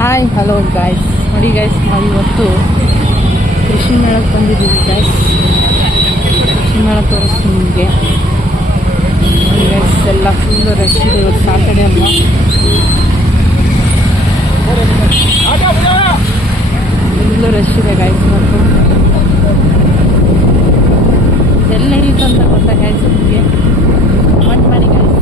Hi hello guys. ನೋಡಿ guys, ನಾವು ಇವತ್ತು ಕೃಷಿ ಮೇಳಕ್ಕೆ ಬಂದಿದ್ದೀವಿ ಗಾಯ್ಸ್. ಕೃಷಿ ಮೇಳ ತೋರಿಸ್ತೀನಿ ನಿಮಗೆ. ನೋಡಿ ಗಾಯ್ಸ್, ಎಲ್ಲ ಫುಲ್ ರಶ್ ಇದೆ. ಇವತ್ತು ಸಾಟರ್ಡೆ ಅಲ್ವಾ, ಫುಲ್ಲು ರಶ್ ಇದೆ ಗಾಯ್ಸ್. ಇವತ್ತು ಎಲ್ಲಿ ನಡೆಯುತ್ತೆ ಅಂತ ಗೊತ್ತಾ ಗಾಯ್ಸ್ ನಿಮಗೆ? ಕಮೆಂಟ್ ಮಾಡಿ ಗಾಯ್ಸ್.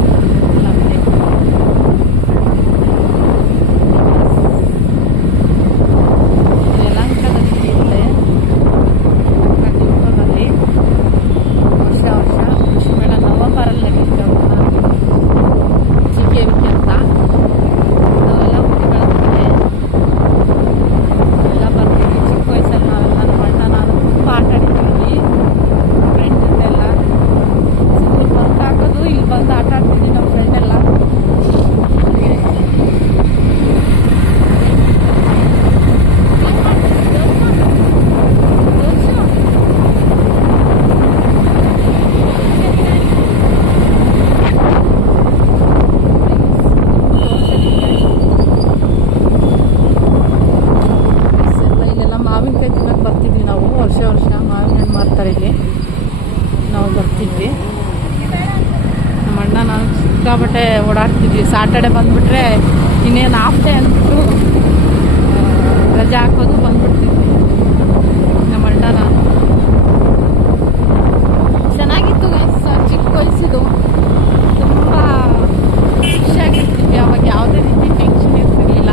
ನಾವು ಬರ್ತಿದ್ವಿ, ನಮ್ಮ ಅಣ್ಣ ನಾನು ಸಿಕ್ಕಾಪಟ್ಟೆ ಓಡಾಡ್ತಿದ್ವಿ. ಸಾಟರ್ಡೆ ಬಂದುಬಿಟ್ರೆ ಇನ್ನೇನು ಹಾಫ್ ಡೇ ಅಂದ್ಬಿಟ್ಟು ರಜೆ ಹಾಕೋದು ಬಂದ್ಬಿಡ್ತಿದ್ವಿ ನಮ್ಮ ಅಣ್ಣ ನಾನು. ಚೆನ್ನಾಗಿತ್ತು ಚಿಕ್ಕ ವಯಸ್ಸಿದು, ತುಂಬ ಖುಷಿಯಾಗಿರ್ತಿದ್ವಿ. ಅವಾಗ ಯಾವುದೇ ರೀತಿ ಟೆನ್ಷನ್ ಇರ್ತಿರ್ಲಿಲ್ಲ,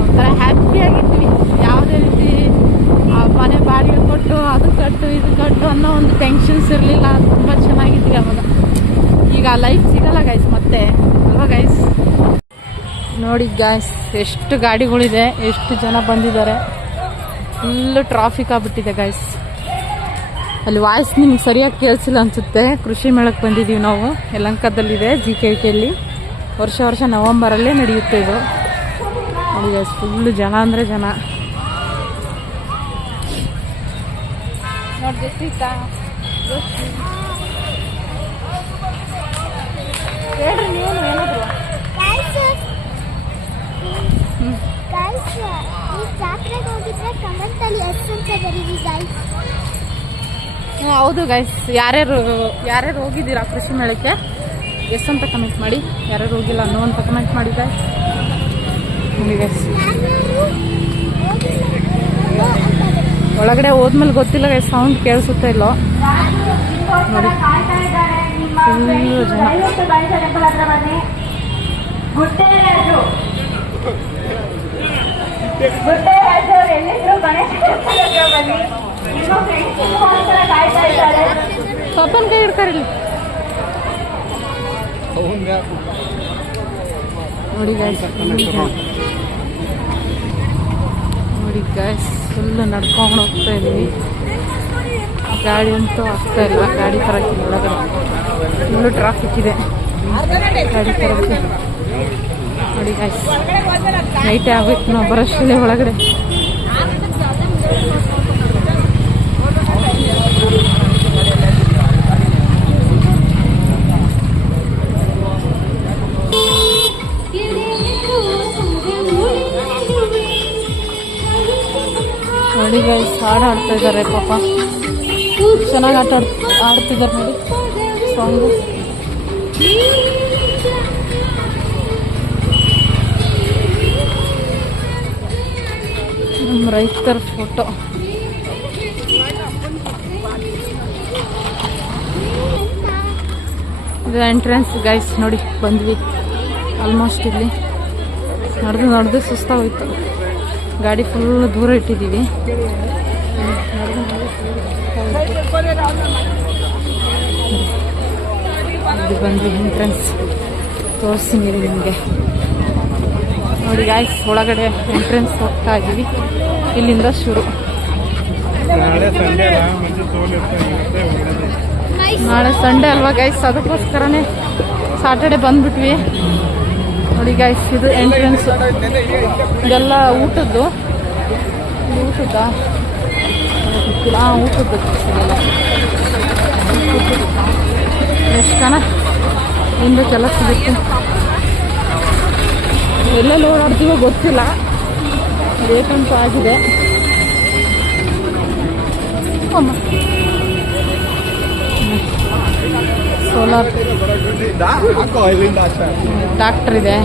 ಒಂಥರ ಹ್ಯಾಪಿಯಾಗಿದ್ವಿ. ಯಾವುದೇ ರೀತಿ ಮನೆ ಬಾಡಿಗೆ ಕೊಟ್ಟು ಅದು ಕಟ್ಟು ಇದು ಕಟ್ಟು ಅನ್ನೋ ಒಂದು ಟೆನ್ಷನ್ಸ್ ಇರಲಿಲ್ಲ. ತುಂಬ ಚೆನ್ನಾಗಿದ್ವಿ ಅವಾಗ. ಈಗ ಲೈಫ್ ಸಿಗಲ್ಲ ಗೈಸ್ ಮತ್ತೆ, ಅಲ್ವಾ ಗೈಸ್? ನೋಡಿ ಗೈಸ್, ಎಷ್ಟು ಗಾಡಿಗಳಿದೆ, ಎಷ್ಟು ಜನ ಬಂದಿದ್ದಾರೆ. ಫುಲ್ಲು ಟ್ರಾಫಿಕ್ ಆಗ್ಬಿಟ್ಟಿದೆ ಗೈಸ್. ಅಲ್ಲಿ ವಾಯ್ಸ್ ನಿಮ್ಗೆ ಸರಿಯಾಗಿ ಕೇಳಿಸಿಲ್ಲ ಅನಿಸುತ್ತೆ. ಕೃಷಿ ಮೇಳಕ್ಕೆ ಬಂದಿದ್ದೀವಿ ನಾವು, ಯಲಹಂಕದಲ್ಲಿದೆ, JKVKಯಲ್ಲಿ. ವರ್ಷ ನವಂಬರಲ್ಲೇ ನಡೆಯುತ್ತೆ ಇದು. ನೋಡಿ ಗೈಸ್, ಫುಲ್ಲು ಜನ ಅಂದರೆ ಜನ. ನೋಡಿ ಹೇಳ್ರಿ ನೀವು ಏನಾದ್ರು. ಹೌದು ಗೈಸ್, ಯಾರ್ಯಾರು ಹೋಗಿದ್ದೀರಾ ಕೃಷಿ ಮೇಳಕ್ಕೆ? ಎಸ್ ಅಂತ ಕಮೆಂಟ್ ಮಾಡಿ. ಯಾರ್ಯಾರು ಹೋಗಿಲ್ಲ ಅನ್ನೋ ಅಂತ ಕಮೆಂಟ್ ಮಾಡಿ ಗೈಸ್. ನೋಡಿ ಗೈಸ್, ಒಳಗಡೆ ಹೋದ್ಮೇಲೆ ಗೊತ್ತಿಲ್ಲ ಗೈಸ್, ಸೌಂಡ್ ಕೇಳಿಸುತ್ತೆ ಇಲ್ಲೋ. ನೋಡಿ ಫುಲ್ಲು ಜನ. ಪಪ್ಪನ ಕೈ ಇಡ್ತಾರಿಲ್ಲ. ನೋಡಿ ಗೈಸ್, ನೋಡಿ ಗೈಸ್, ಫುಲ್ಲು ನಡ್ಕೊಂಡು ಹೋಗ್ತಾ ಇದೀವಿ. ಗಾಡಿ ಅಂತೂ ಆಗ್ತಾ ಇಲ್ಲ, ಗಾಡಿ ತರಕ್ಕೆ ಒಳಗಡೆ ಫುಲ್ಲು ಟ್ರಾಫಿಕ್ ಇದೆ ಗಾಡಿ ತರಕ್ಕೆ. ನೋಡಿ ಗೈಸ್, ನೈಟೇ ಆಗ್ಬೇಕು ನಾವು ಬರೋಷ್ಟೇ ಒಳಗಡೆ. ನೋಡಿ ಗೈಸ್, ಹಾಡು ಆಡ್ತಾ ಇದ್ದಾರೆ ಪಾಪ, ಚೆನ್ನಾಗಿ ಆಡ್ತಿದ್ದಾರೆ ನೋಡಿ ಸಾಂಗು. ನಮ್ಮ ರೈತರ ಫೋಟೋ. ಇದು ಎಂಟ್ರೆನ್ಸ್ ಗೈಸ್. ನೋಡಿ ಬಂದ್ವಿ ಆಲ್ಮೋಸ್ಟ್. ಇಲ್ಲಿ ನಡೆದು ಸುಸ್ತಾಗೋಯ್ತು. ಗಾಡಿ ಫುಲ್ ದೂರ ಇಟ್ಟಿದ್ದೀವಿ. ಇದು ಬಂದು ಎಂಟ್ರೆನ್ಸ್ ತೋರಿಸ್ತೀನಿ ನಿಮಗೆ. ನೋಡಿ ಗಾಯ್ಸ್, ಒಳಗಡೆ ಎಂಟ್ರೆನ್ಸ್ ಹೋಗ್ತಾ ಇದ್ದೀವಿ. ಇಲ್ಲಿಂದ ಶುರು. ನಾಳೆ ಸಂಡೇ ಅಲ್ವಾ ಗೈಸ್, ಅದಕ್ಕೋಸ್ಕರನೇ ಸಾಟರ್ಡೆ ಬಂದ್ಬಿಟ್ವಿ. ನೋಡಿ ಗೈಸ್, ಇದು ಎಂಟ್ರೆನ್ಸ್. ಇದೆಲ್ಲ ಊಟದ್ದು ಗೊತ್ತಿಲ್ಲ. ಊಟದ್ದು ಎಷ್ಟು ಜನ ಹಿಂದೆ ಕೆಲಸ ಸಿಗುತ್ತೆ. ಎಲ್ಲೆಲ್ಲಿ ಓಡಾಡ್ತೀವೋ ಗೊತ್ತಿಲ್ಲ. ಬೇಕಂತೂ ಆಗಿದೆ. ಸೋಲಾರ್ ಟ್ರಾಕ್ಟರ್ ಇದೆ.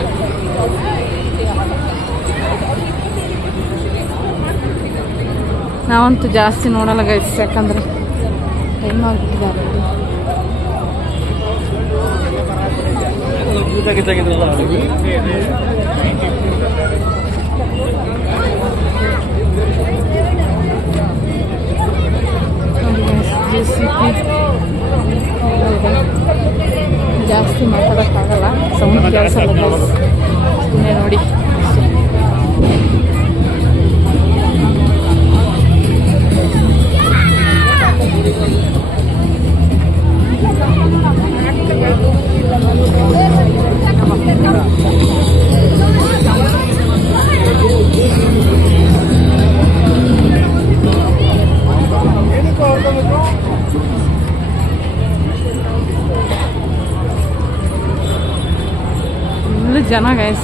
ನಾವಂತೂ ಜಾಸ್ತಿ ನೋಡಲ್ಲ ಗೈಸ್, ಯಾಕಂದ್ರೆ ಟೈಮ್ ಆಗ್ಬಿಟ್ಟಿದ್ದಾರೆ. ಜಾಸ್ತಿ ಮಾತಾಡೋಕ್ಕಾಗಲ್ಲ, ಸೌಂಡ್ ಕೇಳಿಸಲ್ಲ ಸುಮ್ಮನೆ ನೋಡಿ. ಜನ ಗೈಸ್,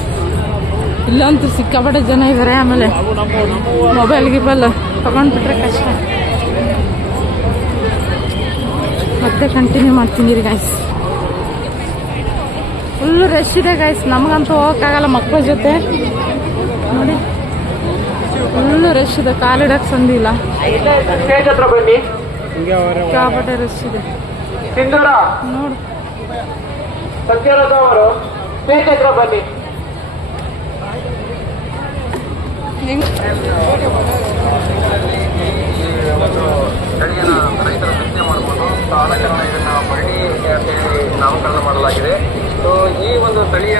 ಇಲ್ಲಂತೂ ಸಿಕ್ಕಾಪಟ್ಟೆ ಜನ ಇದ್ದಾರೆ. ಆಮೇಲೆ ಮೊಬೈಲ್ ಗಿಬಲ್ ತಗೊಂಡ್ಬಿಟ್ರೆ ಕಷ್ಟ. ಮತ್ತೆ ಕಂಟಿನ್ಯೂ ಮಾಡ್ತೀನಿ ರೀ ಗೈಸ್. ಫುಲ್ಲು ರಶ್ ಇದೆ ಗೈಸ್, ನಮಗಂತೂ ಹೋಗೋಕ್ಕಾಗಲ್ಲ ಮಕ್ಕಳ ಜೊತೆ. ನೋಡಿ ಫುಲ್ಲು ರಶ್ ಇದೆ, ಕಾಲಿಡಕ್ಕೆ ಸಂದಿಲ್ಲ, ಸಿಕ್ಕಾಪಟ್ಟೆ ರಶ್ ಇದೆ ನೋಡು. ಬನ್ನಿ ರೈತರ ಚರ್ಚೆ ಮಾಡಿಕೊಂಡು ಸ್ಥಾನಕರಣ ಇದನ್ನ ಬಳ್ಳಿ ಅಂತೇಳಿ ನಾಮಕರಣ ಮಾಡಲಾಗಿದೆ. ಸೊ ಈ ಒಂದು ತಳಿಯ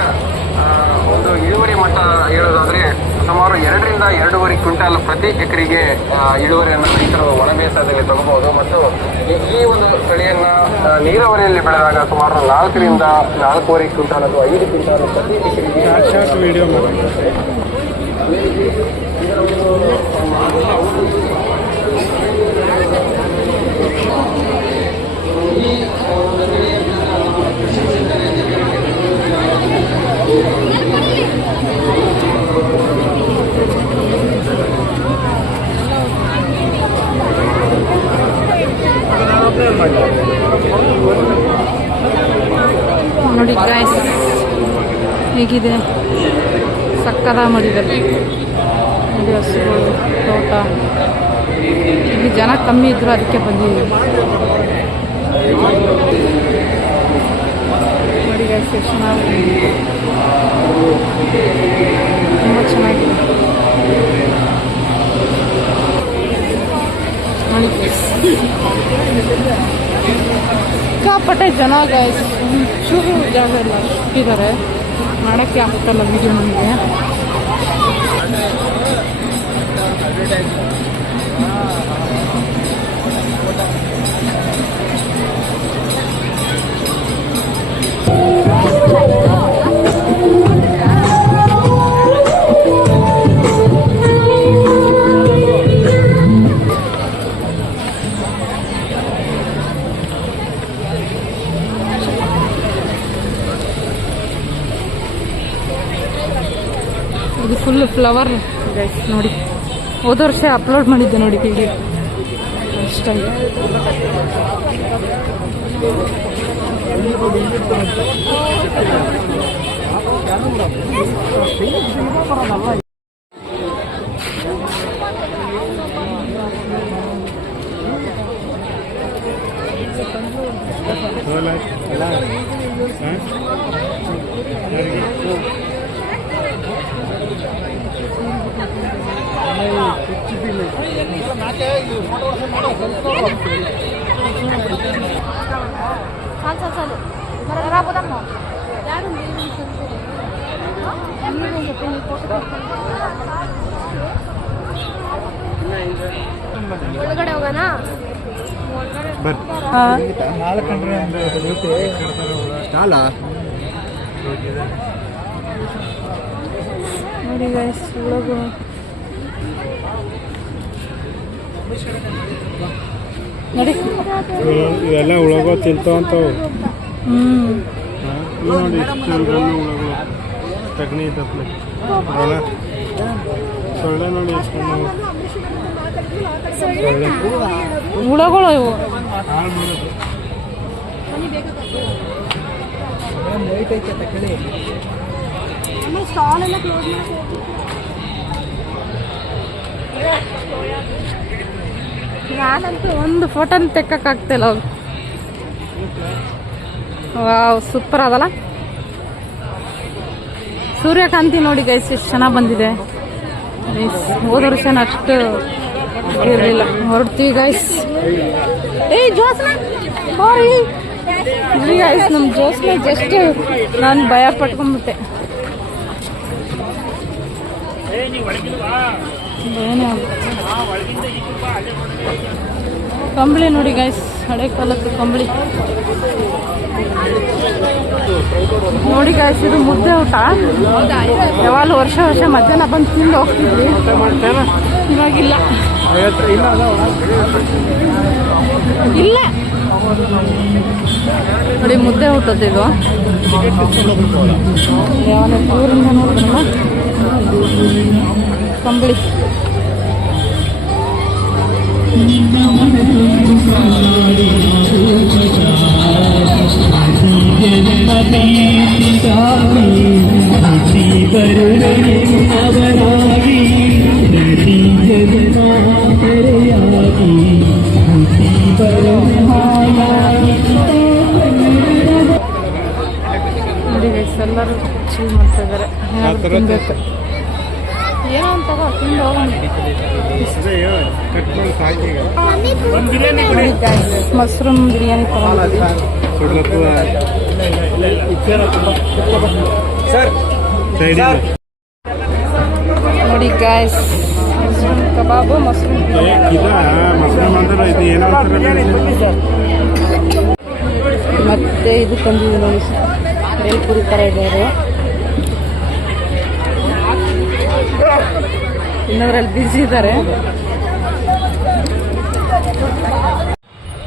ಒಂದು ಇಳುವರಿ ಮಟ್ಟ ಹೇಳೋದಾದ್ರೆ ಸುಮಾರು 2 ರಿಂದ 2.5 ಕ್ವಿಂಟಾಲ್ ಪ್ರತಿ ಎಕರೆಗೆ ಇಳುವರಿಯನ್ನು ರೈತರು ಒಣ ಬೇಸಾಯದಲ್ಲಿ ತಗೋಬಹುದು. ಮತ್ತು ಈ ಒಂದು ತಳಿಯನ್ನ ನೀರಾವರಿಯಲ್ಲಿ ಬೆಳೆದಾಗ ಸುಮಾರು 4 ರಿಂದ 4.5 ಕ್ವಿಂಟಾಲ್ ಅಥವಾ 5 ಕ್ವಿಂಟಾಲ್ ಪ್ರತಿ ಎಕರೆಗೆ. ನೋಡಿ ಗೈಸ್ ಹೇಗಿದೆ, ಸಕ್ಕದ ಮಾಡಿದ್ದಾರೆ. ನೋಡಿ ಹಸುಗಳು, ತೋಟ. ಇಲ್ಲಿ ಜನ ಕಮ್ಮಿ ಇದ್ರು ಅದಕ್ಕೆ ಬಂದಿದ್ದೀವಿ. ನೋಡಿ ಗೈಸ್ ಎಷ್ಟು ಚೆನ್ನಾಗಿ, ತುಂಬ ಚೆನ್ನಾಗಿದೆ ನೋಡಿ. ಸಿಕ್ಕಾಪಟ್ಟೆ ಜನ ಗೈಸ್, ಒಂಚೂರು ಜಾಗ ಇಲ್ಲ, ಅಷ್ಟಿದ್ದಾರೆ. ಮಾಡೋಕ್ಕೆ ಆಗುತ್ತಲ್ಲ ವಿಡಿಯೋ ನಮಗೆ. ಇದು ಫುಲ್ ಫ್ಲವರ್ ಗೈಸ್ ನೋಡಿ. ಹೋದ ವರ್ಷ ಅಪ್ಲೋಡ್ ಮಾಡಿದ್ದೆ ನೋಡಿ ವಿಡಿಯೋ, ಅಷ್ಟಾಗಿ. ಒಳಗಡೆ ಹೋಗೋಣ. ನೋಡಿ ಗೈಸ್, ಒಳಗು ನೋಡಿ ಇವೆಲ್ಲ ಉಳಗೋ ತಿಂತಾವಂತವು. ನೋಡಿ ಸಗಣಿ ತಪ್ಪಲೆ. ಸೊ ಸೊಳ್ಳೆ ನೋಡಿ ಎಷ್ಟು ಸೊಳ್ಳೆ ಹುಳಗಳು ಇವು. ಹಾಳು ಮಾಡೋದು. ಸ್ಟಾಲ್ ಎಲ್ಲ ಕ್ಲೋಸ್ ನಾನಂತೂ ಒಂದು ಫೋಟೋನ ತೆಕ್ಕಕ್ಕಾಗ್ತಿಲ್ಲ ಅವ್ರು. ವಾವ್, ಸೂಪರ್ ಅದಲ್ಲ. ಸೂರ್ಯಕಾಂತಿ ನೋಡಿ ಗೈಸ್ ಎಷ್ಟು ಚೆನ್ನಾಗಿ ಬಂದಿದೆ. ಹೋದ ವರ್ಷನ ಅಷ್ಟು ಇರಲಿಲ್ಲ. ಹೊರಡ್ತೀವಿ ಗೈಸ್. ಏಯ್ ಜೋಸ್ನ ಗೈಸ್, ನಮ್ಮ ಜೋಸ್ನ ಜಸ್ಟ್ ನಾನು ಭಯ ಪಟ್ಕೊಂಡ್ಬಿಟ್ಟೆ. ಭಯನೇ ಆಗುತ್ತೆ. ಕಂಬಳಿ ನೋಡಿ ಗೈಸ್, ಹಳೆ ಕಾಲದ್ದು ಕಂಬಳಿ ನೋಡಿ ಗೈಸ್. ಇದು ಮುದ್ದೆ ಊಟ. ಯಾವಾಗಲೂ ವರ್ಷ ಮಧ್ಯಾಹ್ನ ಬಂದು ತಿಂದು ಹೋಗ್ತಿದ್ವಿ, ಇವಾಗಿಲ್ಲ. ಇಲ್ಲ ನೋಡಿ ಮುದ್ದೆ ಊಟದ್ದು ಇದು. ಯಾವನ ದೂರಿಂದ ನೋಡಿದ್ರಲ್ಲ ಕಂಬಳಿ. ನೋಡಿ ಗೈಸ್, ಎಲ್ಲರೂ ಚಿಲ್ ಮಾಡ್ತಾ ಇದ್ದಾರೆ. ಏನಾದ್ರು ತಿನ್ಬೇಕು, ಏನೋ ಅಂತ ತಿಂದು ಹೋಗೋಣ. ಮಶ್ರೂಮ್ ಬಿರಿಯಾನಿ ತಗೊಂಡಿದ್ವಿ. ನೋಡಿ ಗಾಯ್ಸ್, ಮಶ್ರೂಮ್ ಕಬಾಬು, ಮಶ್ರೂಮ್ ಮತ್ತೆ ಇದು ತಂದಿದ್ವಿ ನೋಡಿ, ಬೇಲ್ಪುರಿ ಥರ ಇದೆ. ಇನ್ನವರಲ್ಲಿ ಬಿಸಿ ಇದ್ದಾರೆ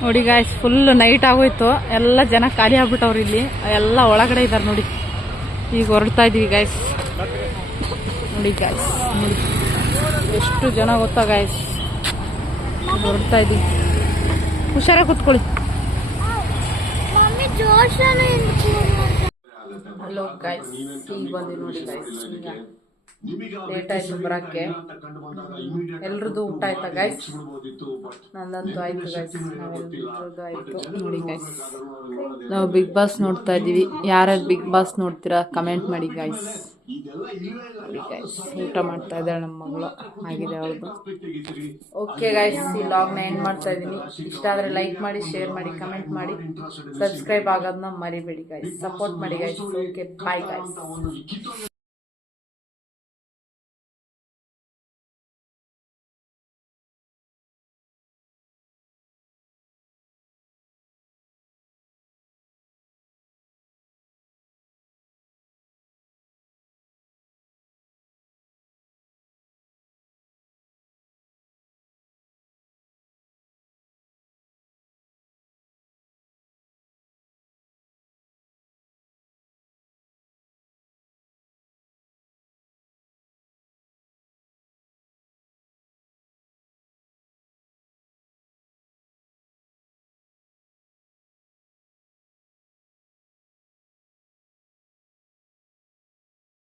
ನೋಡಿ ಗಾಯ್ಸ್. ಫುಲ್ ನೈಟ್ ಆಗೋಯ್ತು, ಎಲ್ಲ ಜನ ಖಾಲಿ ಆಗ್ಬಿಟ್ಟವ್ರು. ಇಲ್ಲಿ ಎಲ್ಲ ಒಳಗಡೆ ಇದ್ದಾರೆ ನೋಡಿ. ಈಗ ಹೊರಡ್ತಾ ಇದೀವಿ ಗಾಯ್ಸ್. ನೋಡಿ ಗಾಯ್ಸ್, ನೋಡಿ ಎಷ್ಟು ಜನ ಗೊತ್ತಾ ಗಾಯ್ಸ್. ಹೊರಡ್ತಾ ಇದೀವಿ, ಹುಷಾರಾಗಿ ಕೂತ್ಕೊಳ್ಳಿ. ಹಲೋ ಗಾಯ್ಸ್, ಈಗ ಬಂದಿ ನೋಡಿ ಗಾಯ್ಸ್. ಈಗ ಲೇಟ್ ಆಯ್ತು ಬರಕ್ಕೆ. ಎಲ್ರದ್ದು ಊಟ ಆಯ್ತಾ ಗೈಸ್? ನಂದಂತೂ ಆಯ್ತು ಗೈಸ್, ನಾವೆಲ್ಲರದ್ದು ಆಯ್ತು. ನೋಡಿ ಗೈಸ್, ನಾವು ಬಿಗ್ ಬಾಸ್ ನೋಡ್ತಾ ಇದ್ದೀವಿ. ಯಾರ್ಯಾರು ಬಿಗ್ ಬಾಸ್ ನೋಡ್ತೀರಾ ಕಮೆಂಟ್ ಮಾಡಿ ಗೈಸ್. ನೋಡಿ ಗೈಸ್, ಊಟ ಮಾಡ್ತಾ ಇದ್ದಾಳೆ ನಮ್ಮ ಮಗಳು, ಆಗಿದೆ ಅವಳದು. ಓಕೆ ಗೈಸ್, ಈ ಲಾಗ್ನ ಎಂಡ್ ಮಾಡ್ತಾ ಇದ್ದೀನಿ. ಇಷ್ಟ ಆದರೆ ಲೈಕ್ ಮಾಡಿ, ಶೇರ್ ಮಾಡಿ, ಕಮೆಂಟ್ ಮಾಡಿ, ಸಬ್ಸ್ಕ್ರೈಬ್ ಆಗೋದನ್ನ ಮರಿಬೇಡಿ ಗೈಸ್. ಸಪೋರ್ಟ್ ಮಾಡಿ ಗೈಸ್. Okay, bye guys.